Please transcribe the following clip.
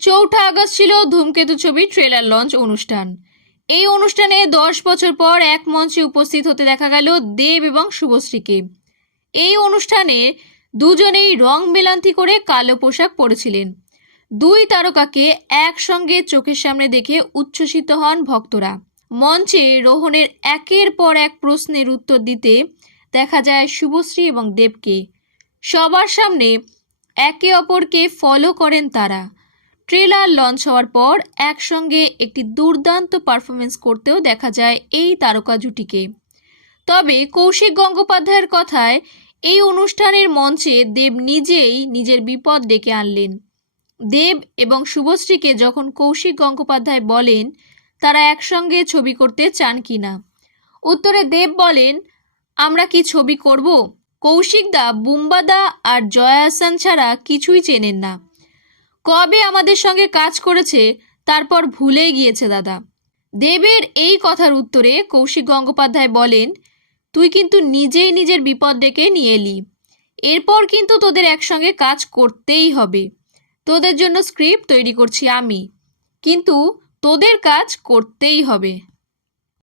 চৌঠা আগস্ট ছিল ধূমকেতু ছবির ট্রেলার লঞ্চ অনুষ্ঠান। এই অনুষ্ঠানে দশ বছর পর এক মঞ্চে উপস্থিত হতে দেখা গেল দেব এবং শুভশ্রীকে। এই অনুষ্ঠানে দুজনেই রং মেলান্তি করে কালো পোশাক পরেছিলেন। দুই তারকাকে একসঙ্গে চোখের সামনে দেখে উচ্ছ্বসিত হন ভক্তরা। মঞ্চে রোহনের একের পর এক প্রশ্নের উত্তর দিতে দেখা যায় শুভশ্রী এবং দেবকে। সবার সামনে একে অপরকে ফলো করেন তারা। ট্রেলার লঞ্চ হওয়ার পর একসঙ্গে একটি দুর্দান্ত পারফরমেন্স করতেও দেখা যায় এই তারকা জুটিকে। তবে কৌশিক গঙ্গোপাধ্যায়ের কথায় এই অনুষ্ঠানের মঞ্চে দেব নিজেই নিজের বিপদ ডেকে আনলেন। দেব এবং শুভশ্রীকে যখন কৌশিক গঙ্গোপাধ্যায় বলেন, তারা একসঙ্গে ছবি করতে চান কি না? উত্তরে দেব বলেন, আমরা কি ছবি করব? কৌশিকদা বুম্বাদা আর জয়া হাসান ছাড়া কিছুই চেনেন না। কবে আমাদের সঙ্গে কাজ করেছে, তারপর ভুলে গিয়েছে দাদা। দেবের এই কথার উত্তরে কৌশিক গঙ্গোপাধ্যায় বলেন, তুই কিন্তু নিজেই নিজের বিপদ ডেকে নিয়ে এলি। এরপর কিন্তু তোদের একসঙ্গে কাজ করতেই হবে। তোদের জন্য স্ক্রিপ্ট তৈরি করছি আমি। কিন্তু তোদের কাজ করতেই হবে।